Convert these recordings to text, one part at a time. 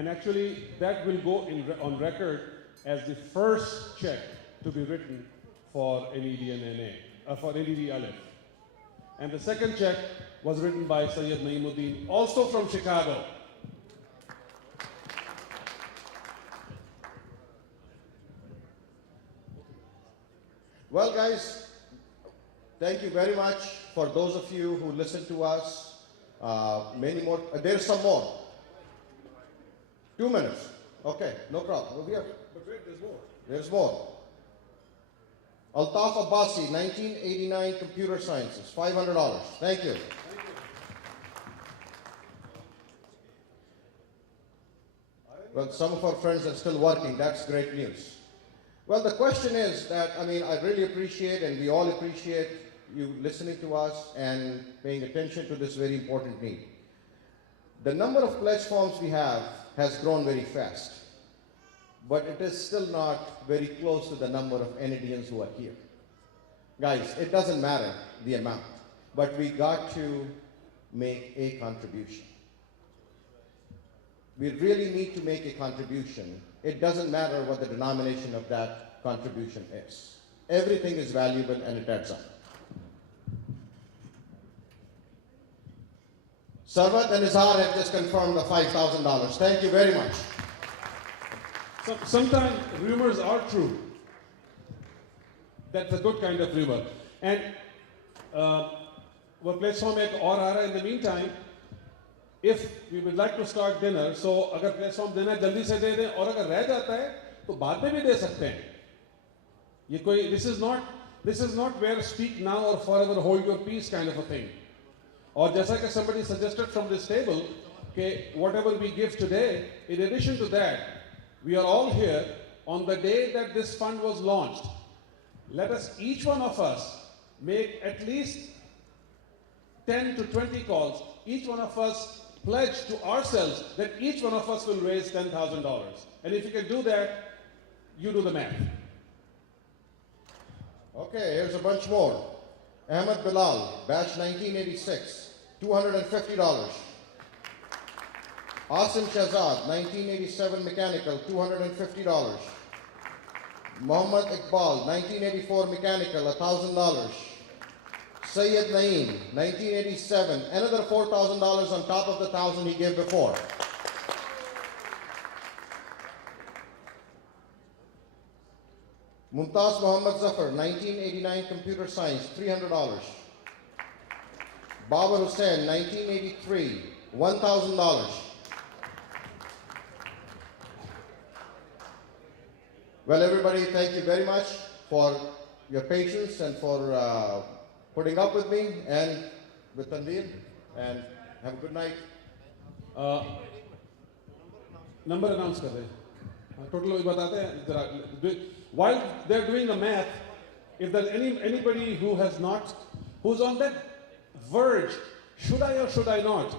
And actually, that will go on record as the first check to be written for NED for NED Aleph. And the second check was written by Sayyid Naimuddin, also from Chicago. Well, guys, thank you very much for those of you who listened to us. Many more. There's some more. 2 minutes. Okay, no problem. We'll But wait, there's more. There's more. Altaf Abbasi, 1989 Computer Sciences, $500. Thank you. Well, some of our friends are still working. That's great news. Well, the question is that, I really appreciate, and we all appreciate you listening to us and paying attention to this very important need. The number of pledge forms we have has grown very fast, but it is still not very close to the number of NEDians who are here. Guys, it doesn't matter the amount, but we got to make a contribution. We really need to make a contribution. It doesn't matter what the denomination of that contribution is. Everything is valuable and it adds up. Sarwat and Izhar have just confirmed the $5,000. Thank you very much. Sometimes rumors are true. That's a good kind of rumor. And what platform ek aur aa raha in the meantime, if we would like to start dinner, so agar platform dinner jaldi se de dein aur agar reh jata hai to baad mein bhi de sakte hain. Ye koi, this is not where speak now or forever hold your peace kind of a thing. Or jaisa कि somebody suggested from this table, कि whatever we give today, in addition to that, we are all here on the day that this fund was launched. Let us, each one of us, make at least 10 to 20 calls. Each one of us pledge to ourselves that each one of us will raise $10,000. And if you can do that, you do the math. Okay, here's a bunch more. Ahmed Bilal, batch 1986, $250. Asim Shahzad, 1987 mechanical, $250. Muhammad Iqbal, 1984 mechanical, $1,000. Sayyid Naeem, 1987, another $4,000 on top of the $1,000 he gave before. Mumtaz Muhammad Zafar, 1989 computer science, $300. Babar Hussain, 1983, $1,000. Well, everybody, thank you very much for your patience and for putting up with me and with Tanveer, and have a good night. Number announce kar rahe hain. Total वही बताते हैं जरा. While they're doing the math, if there's anybody who's on that verge, should I or should I not?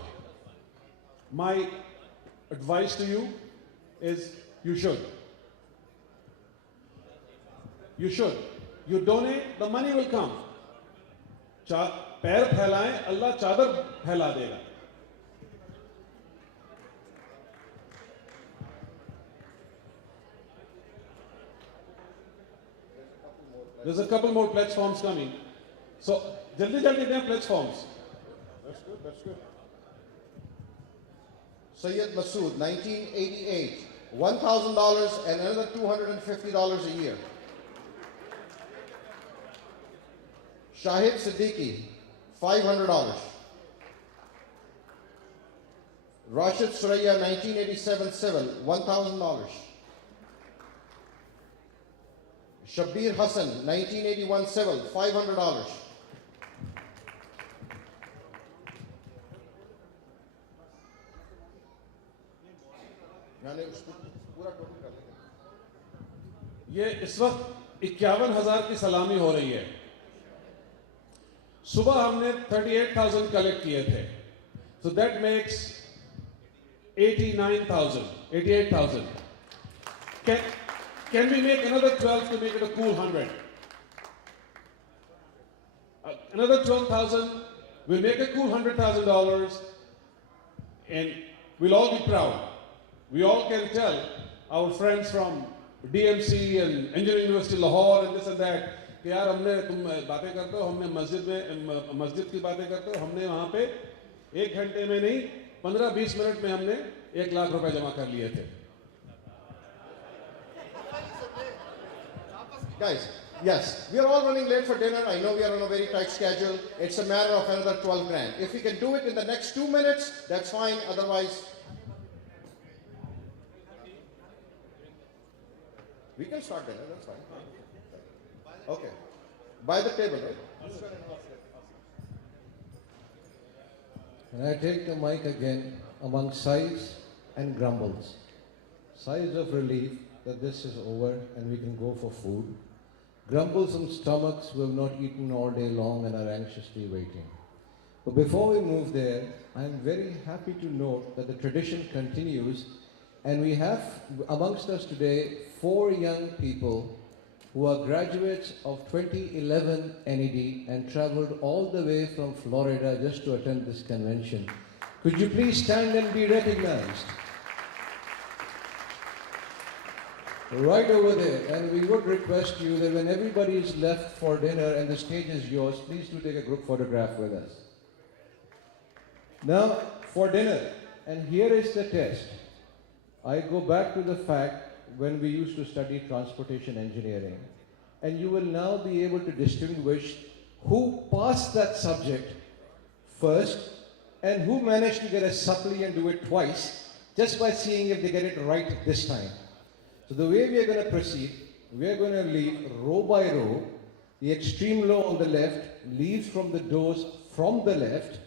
My advice to you is you should. You should. You donate, the money will come. पैर फैलाएं, अल्लाह चादर फैला देगा. There's a couple more pledge forms coming. So, jaldi दें pledge forms. That's good, that's good. Sayyid Masood, 1988, $1,000 and another $250 a year. Shahid Siddiqui, $500. Rashid Suraya, 1987 civil, $1,000. Shabir Hassan, 1981 civil, $500. ये इस वक्त 51,000 की सलामी हो रही है. सुबह हमने 38,000 कलेक्ट किए थे. So that makes 88,000. Can we make another 12 to make it a cool 100? Another 12,000, we'll make a cool $100,000 and we'll all be proud. we all can tell our friends from DMC and Engineering University Lahore and this and that कि यार हमने तुम बातें करते हो हमने मस्जिद की बातें करते हो हमने वहाँ पे 1 घंटे में नहीं 15-20 मिनट में हमने 1 लाख रुपए जमा कर लिए थे. Guys, yes, we are all running late for dinner. I know we are on a very tight schedule. It's a matter of another 12 grand. If we can do it in the next 2 minutes, that's fine. Otherwise, we can start dinner. That's fine. Okay. By the table, right? And I take the mic again among sighs and grumbles. Sighs of relief that this is over and we can go for food. Grumbles from stomachs who have not eaten all day long and are anxiously waiting. But before we move there, I am very happy to note that the tradition continues, and we have amongst us today 4 young people who are graduates of 2011 NED and traveled all the way from Florida just to attend this convention. Could you please stand and be recognized? Right over there, and we would request you that when everybody is left for dinner and the stage is yours, please do take a group photograph with us. Now, for dinner, and here is the test. I go back to the fact when we used to study transportation engineering, and you will now be able to distinguish who passed that subject first and who managed to get a supply and do it twice just by seeing if they get it right this time. So the way we are going to proceed, we are going to leave row by row. The extreme low on the left leaves from the doors from the left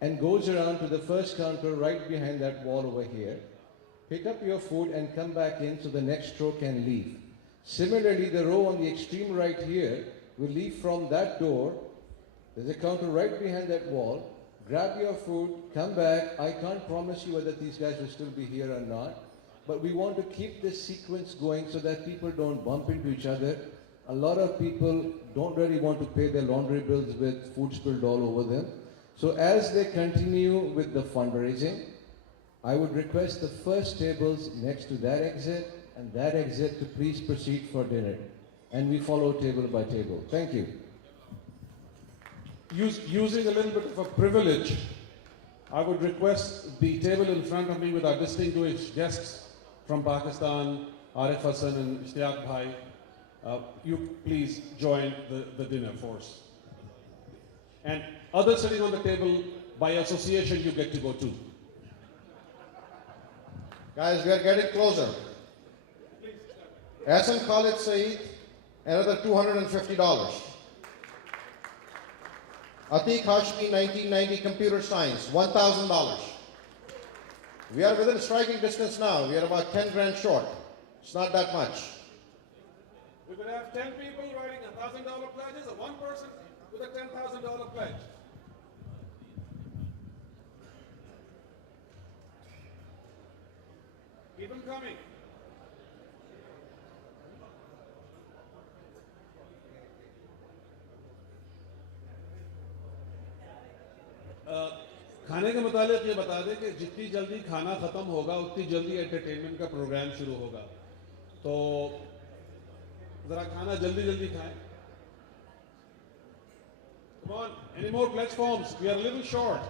and goes around to the first counter right behind that wall over here. Pick up your food and come back in so the next row can leave. Similarly, the row on the extreme right here will leave from that door. There's a counter right behind that wall. Grab your food, come back. I can't promise you whether these guys will still be here or not. But we want to keep this sequence going so that people don't bump into each other. A lot of people don't really want to pay their laundry bills with food spilled all over them. So as they continue with the fundraising, I would request the first tables next to that exit and that exit to please proceed for dinner. And we follow table by table. Thank you. Using a little bit of a privilege, I would request the table in front of me with our distinguished guests from Pakistan, Arif Hassan and Ishtiyaq Bhai, you please join the dinner force. And others sitting on the table, by association, you get to go too. Guys, we are getting closer. Hassan Khalid Saeed, another $250. Atiq Hashmi, 1990 Computer Science, $1,000. We are within striking distance now. We are about 10 grand short. It's not that much. We would have 10 people writing $1,000 pledges and 1 person with a $10,000 pledge. Keep them coming. खाने के मुतालिक ये बता दें कि जितनी जल्दी खाना ख़त्म होगा उतनी जल्दी एंटरटेनमेंट का प्रोग्राम शुरू होगा तो ज़रा खाना जल्दी जल्दी खाएं. Come on, any more pledge forms? We are a little short.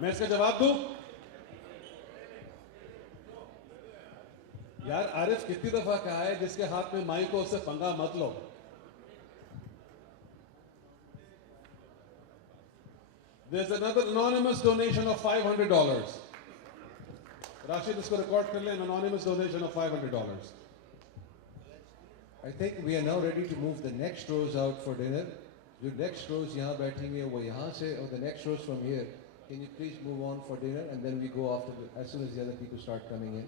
मैं इसका जवाब दूं? यार आरिफ कितनी दफा कहा है जिसके हाथ में माइक हो उससे पंगा मत लो. There's another anonymous donation of $500. Rashid, इसको रिकॉर्ड कर लें. An anonymous donation of $500. I think we are now ready to move the next rows out for dinner. The next rows यहाँ बैठेंगे वो यहाँ से, or the next rows from here. Can you please move on for dinner and then we go after as soon as the other people start coming in.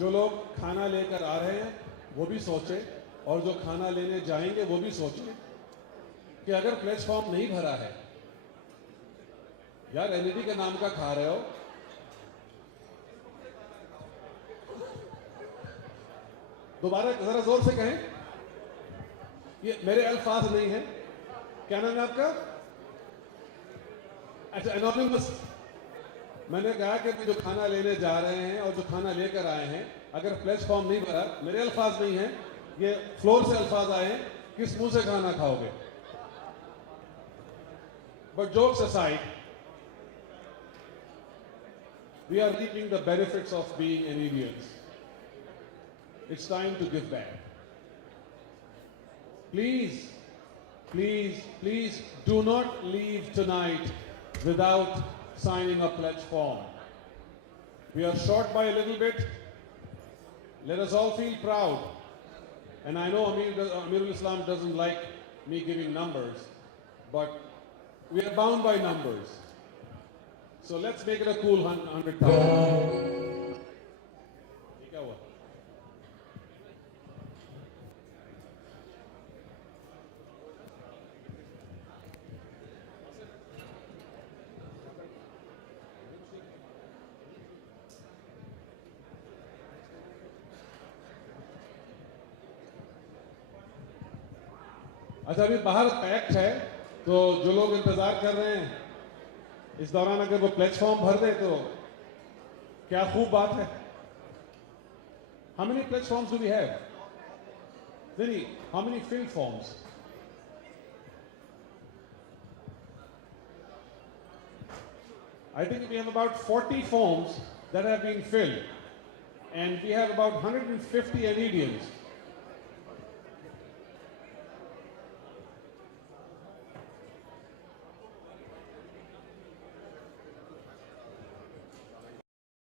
जो लोग खाना लेकर आ रहे हैं वो भी सोचें, और जो खाना लेने जाएंगे वो भी सोचें कि अगर प्लेटफॉर्म नहीं भरा है, यार एलईडी के नाम का खा रहे हो, दोबारा जरा जोर से कहें, ये मेरे अल्फाज नहीं है। क्या नाम है आपका? अच्छा, एनोनिमस। मैंने कहा कि जो खाना लेने जा रहे हैं और जो खाना लेकर आए हैं, अगर प्लेटफॉर्म नहीं भरा, मेरे अल्फाज नहीं है, ये फ्लोर से अल्फाज आए हैं, किस मुंह से खाना खाओगे? But jokes aside, we are reaping the benefits of being Canadians. It's time to give back. Please, please, please do not leave tonight without signing a pledge form. We are short by a little bit. Let us all feel proud. And I know Amirul Islam doesn't like me giving numbers, but we are bound by numbers. So let's make it a cool 100,000. ये क्या हुआ? अच्छा, अभी बाहर pact है, तो जो लोग इंतजार कर रहे हैं इस दौरान अगर वो प्लेटफॉर्म भर दे तो क्या खूब बात है। How many platforms do we have? Really, how many filled forms? I think we have about 40 forms that have been filled, and we have about 150 Canadians